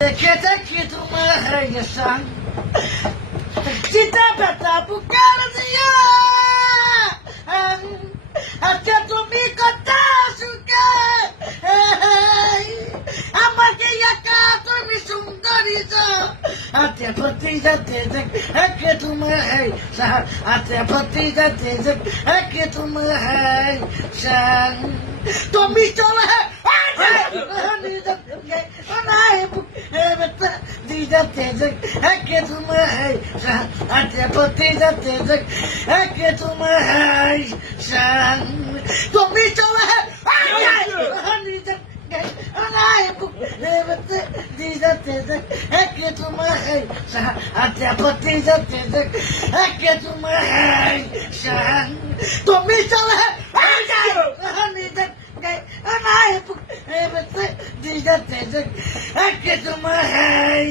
দেখেছে কি তোমার হয়ে গেছে চিতা ব্যথা বুকের দিয়া আচ্ছা তুমি কথা সুখে আমাকে একা তুমি সুন্দরী আতে ভর্তি যাতে একে তোমার है আতে ভর্তি যাতে একে তোমার है তুমি চলে একে তোমার है আতে ভর্তি যাতে একে তোমার है তুমি চলে একে তোমার है আতে ভর্তি যাতে একে তোমার है তুমি চলে একে তোমার है